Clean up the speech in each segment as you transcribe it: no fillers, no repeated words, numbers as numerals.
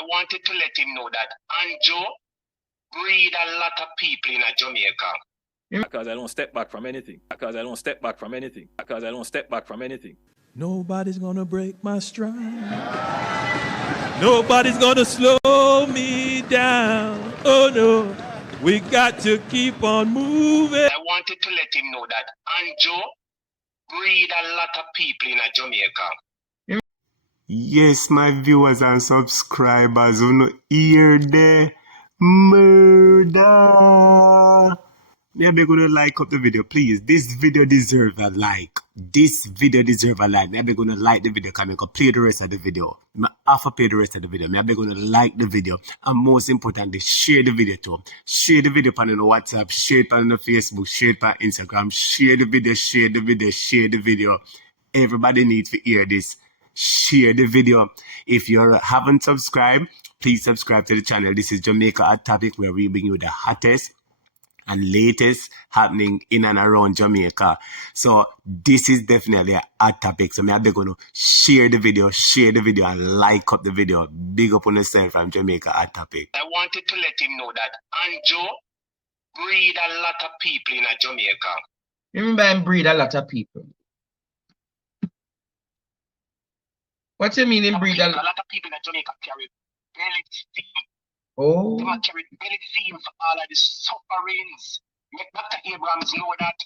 I wanted to let him know that Anjo breed a lot of people in Jamaica. Because I don't step back from anything. Because I don't step back from anything. Because I don't step back from anything. Nobody's gonna break my stride. Nobody's gonna slow me down. Oh no, we got to keep on moving. I wanted to let him know that Anjo breed a lot of people in Jamaica. Yes, my viewers and subscribers, who no hear the murder. Maybe gonna like up the video, please. This video deserves a like. This video deserves a like. Maybe gonna like the video, can I go play the rest of the video. I have to play the rest of the video. Maybe gonna like the video, and most importantly, share the video too. Share the video on WhatsApp, share it on Facebook, share it on Instagram, share the video, share the video, share the video. Everybody needs to hear this. Share the video. If you haven't subscribed, please subscribe to the channel. This is Jamaica Hot Topic, where we bring you the hottest and latest happening in and around Jamaica. So this is definitely a hot topic. So I'm going to share the video, and like up the video. Big up on yourself from Jamaica Hot Topic. I wanted to let him know that Anjo breed a lot of people in Jamaica. Remember, I breed a lot of people. What do you mean in breed a lot of people in Jamaica carry belly theme. Oh. They might carry belly theme for all of the sufferings. Make Dr. Abrams know that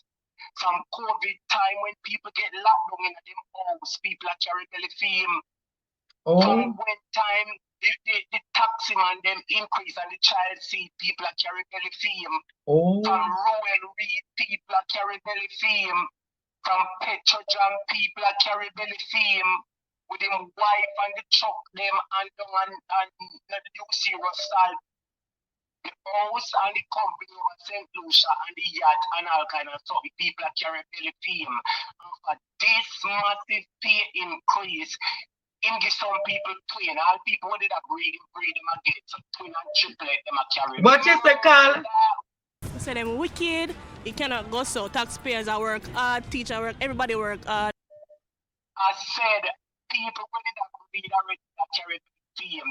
from COVID time when people get locked down in them house, people are carry belly theme. Oh. From when time the taxi man them increase and the child seat, people are carry belly theme. Oh. From Rowan Reed, people are carry belly theme. From Petrojam, people are carry belly theme. With him wife and the truck them and the UC Russell, the house and the company over St. Lucia and the yacht and all kind of stuff. People are carrying belly theme. And for this massive pay increase, him give some people twin. All people who did a breed them again. So twin and triplet them are carrying. What is the call? I say them wicked. You cannot go so. Taxpayers are work hard, teacher work, everybody work hard. I said people who did a breed already carry theme.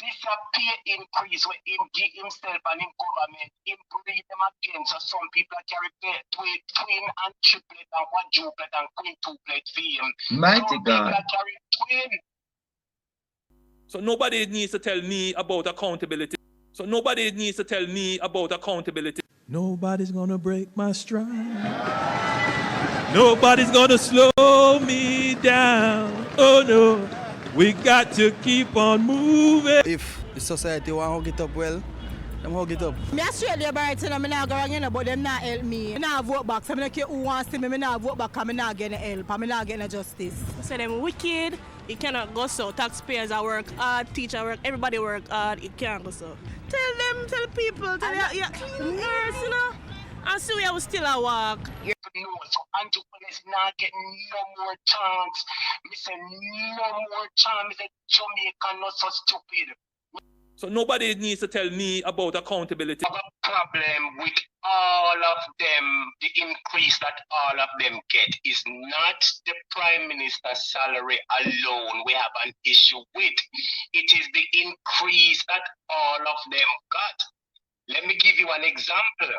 This a pay increase with him give himself and him government. Him breed them again. So some people are carry twin and triplet and quadruplet and quintuplet theme. Mighty some God. People are carry twin. So nobody needs to tell me about accountability. So nobody needs to tell me about accountability. Nobody's gonna break my stride. Nobody's gonna slow me down. Oh no, we got to keep on moving. If the society want to hug it up well, them hug it up. Me a straight liberty, I'm not going but them not help me. I not vote back, so I don't care who wants to me, I not vote back, I'm not getting help, I'm not getting justice. I say them wicked, you cannot go so. Taxpayers are work hard, teacher work, everybody work hard, it can't go so. Tell people, you clean earth, you know. And so we still a walk. No, so Anjo is not getting no more chance. Me say no more chance. Me say Jamaica not so stupid. So nobody needs to tell me about accountability. I have a problem with all of them. The increase that all of them get is not the Prime Minister's salary alone we have an issue with. It is the increase that all of them got. Let me give you an example.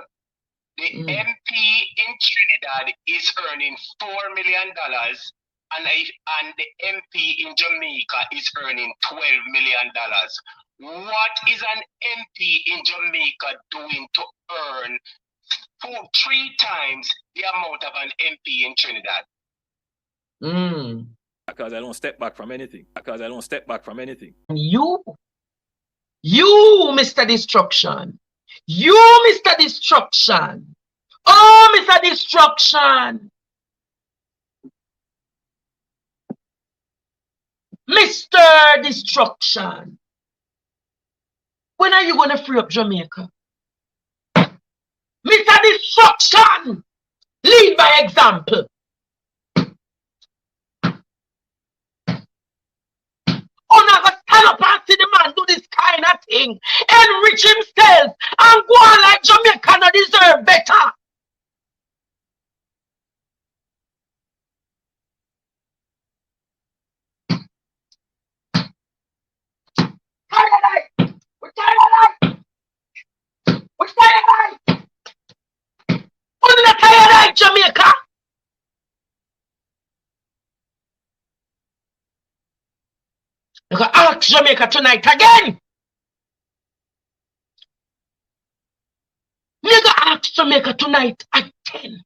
The MP in Trinidad is earning $4 million and the MP in Jamaica is earning $12 million. What is an MP in Jamaica doing to earn 3 times the amount of an MP in Trinidad? Because I don't step back from anything. Because I don't step back from anything. You, Mr. Destruction. You, Mr. Destruction. Oh, Mr. Destruction. Mr. Destruction. When are you going to free up Jamaica? Mr. Destruction. Lead by example. Stand up and see the man do this kind of thing, enrich himself, and go on like Jamaica no deserve better. ask Jamaica tonight again. Me go ask Jamaica tonight again.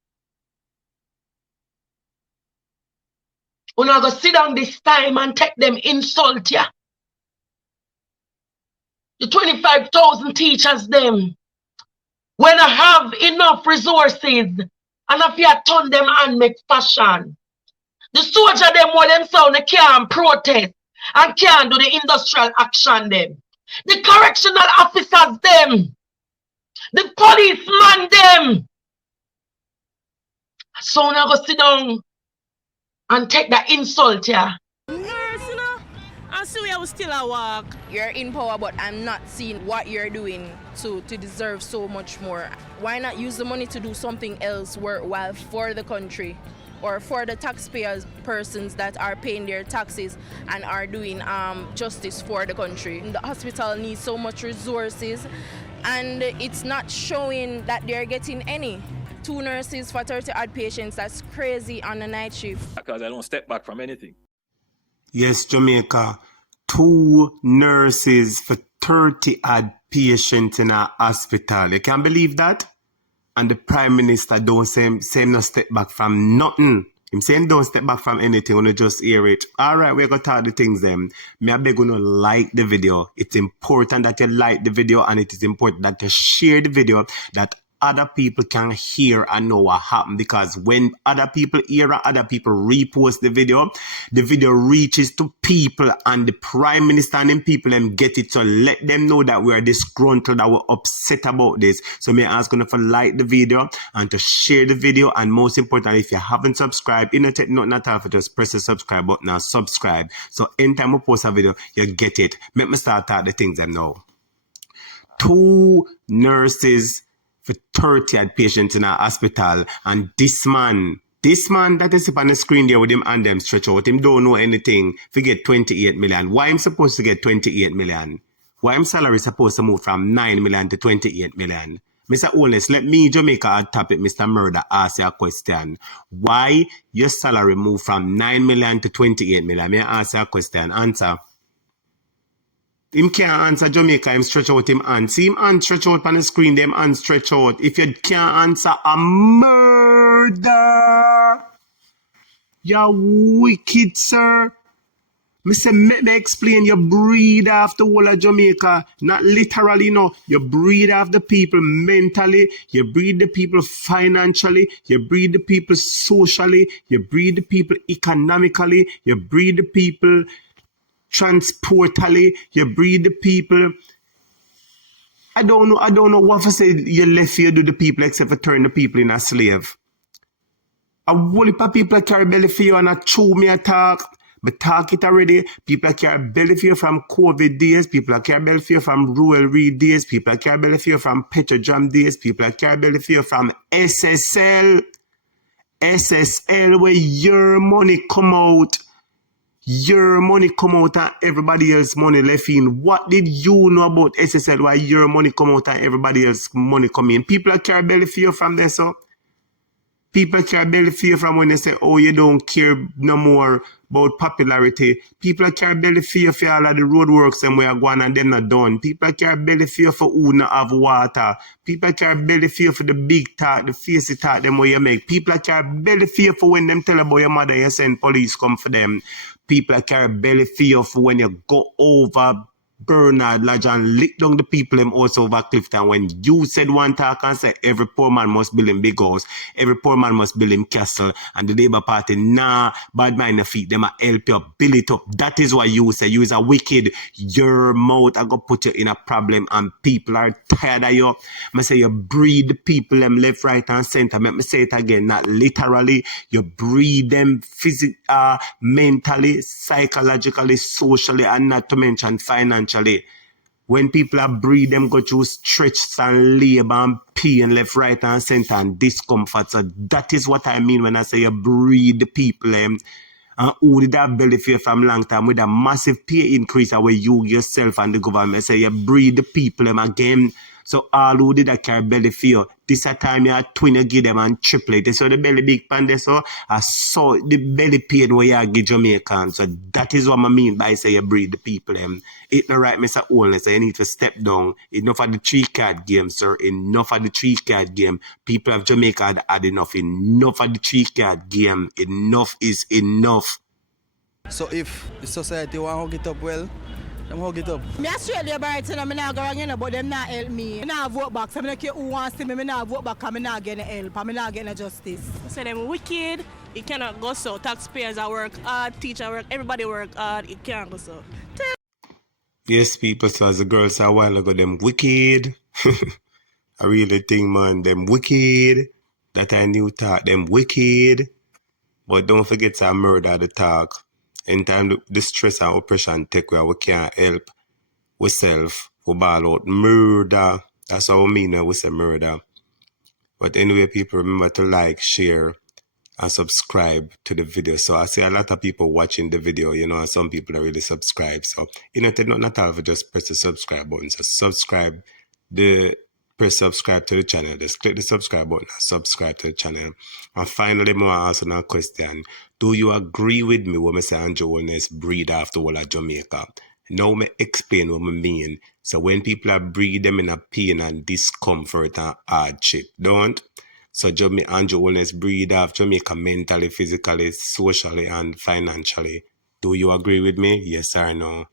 We're not going to sit down this time and take them insult ya. The 25,000 teachers them. When I have enough resources and if you turn them and make fashion. The soldier them want them sound they can't protest and can't do the industrial action them. The correctional officers them. The policeman them. So now go sit down and take the insult, yeah. Nurse, you know, I see we are still at work. You're in power, but I'm not seeing what you're doing to deserve so much more. Why not use the money to do something else worthwhile for the country or for the taxpayers, persons that are paying their taxes and are doing justice for the country? The hospital needs so much resources and it's not showing that they're getting any. 2 nurses for 30 odd patients, that's crazy on the night shift. Because I don't step back from anything. Yes, Jamaica. 2 nurses for 30 odd patients in a hospital. You can't believe that? And the Prime Minister don't say no step back from nothing. Him saying don't step back from anything, when you just hear it. Alright, we're going to talk the things then. Me I beg you to like the video. It's important that you like the video and it is important that you share the video that other people can hear and know what happened, because when other people hear and other people repost the video reaches to people and the Prime Minister and them people them get it. So let them know that we are disgruntled, that we're upset about this. So may I ask you to like the video and to share the video, and most importantly, if you haven't subscribed, you know, take nothing at all, just press the subscribe button and subscribe. So anytime we post a video, you get it. Make me start out the things them now. 2 nurses for 30 odd patients in a hospital, and this man that is up on the screen there with him and them stretch out, him don't know anything, forget 28 million. Why am supposed to get 28 million? Why am salary supposed to move from 9 million to 28 million? Mr. Holness, let me, Jamaica Hot Topic, Mr. Murder, ask you a question. Why your salary moved from 9 million to 28 million? May I ask you a question? Answer. Him can't answer, Jamaica, him stretch out him hand. See him hand stretch out on the screen, them hand stretch out. If you can't answer, a murder. You're wicked, sir. Me say, me explain, you breed off the whole of Jamaica. Not literally, no. You breed off the people mentally. You breed the people financially. You breed the people socially. You breed the people economically. You breed the people transportally. You breed the people. I don't know what to say you left here do the people except for turn the people in a slave. A whole heap of people carry belly for you and a chew me a talk. But talk it already. People carry belly for you from COVID days. People carry belly for you from rural read days. People carry belly for you from Petrojam days. People carry belly for you from SSL. SSL where your money come out. Your money come out and everybody else money left in. What did you know about SSL? Why your money come out and everybody else money come in? People carry belly fear from there, so. People carry belly fear from when they say, oh, you don't care no more about popularity. People carry belly fear for all of the roadworks and we are going and them not done. People carry belly fear for who not have water. People carry belly fear for the big talk, the facey talk them where you make. People carry belly fear for when them tell about your mother you send police come for them. People carry belly fear for when you go over Bernard Lodge and lick down the people them also over Clifton. When you said one talk and said every poor man must build him big house, every poor man must build him castle, and the Labour Party, nah, bad mind the feet, them a help you build it up. That is why you say you is a wicked, your mouth I go put you in a problem and people are tired of you. I say you breed the people them left, right and center. Let me say it again, not literally, you breed them physically, mentally, psychologically, socially, and not to mention financially. When people are breed them go through stretches and labor and pain left, right and center and discomfort. So that is what I mean when I say you breed the people and who did have belly fear from long time with a massive pay increase where you yourself and the government say you breed the people again. So all who did that carry belly for you, this a time you twin you give them and triplet. So the belly big pan there, so I saw the belly pain where you give Jamaican. So that is what I mean by say you breed the people. It's not right, Mr. Holness. So you need to step down. Enough of the 3-card game, sir. Enough of the 3-card game. People of Jamaica had enough. Enough of the 3-card game. Enough is enough. So if the society want to hug it up well, them hug it up. Me a straight labor right now, me not go wrong, you know, but them not help me. Me not vote back, so me not care who wants to me not vote back, because me not get help, and me not get no justice. So them wicked, it cannot go so. Taxpayers are work hard, teacher work, everybody work hard, it can't go so. Yes, people, so as the girl said a while ago, them wicked. I really think, man, them wicked. That I knew thought them wicked. But don't forget to murder the talk. In time the stress and oppression take where we can't help ourselves, we ball out murder. That's how we mean when we say murder. But anyway, people, remember to like, share, and subscribe to the video. So I see a lot of people watching the video, you know, and some people are really subscribed. So, you know, take not all for just press the subscribe button. So press subscribe to the channel. Just click the subscribe button and subscribe to the channel. And finally, more ask a question. Do you agree with me when I say Andrew Holness breed after all of Jamaica? Now me explain what I mean. So when people are breed them in a pain and discomfort and hardship, don't? So Andrew Holness breed after Jamaica mentally, physically, socially, and financially. Do you agree with me? Yes or no?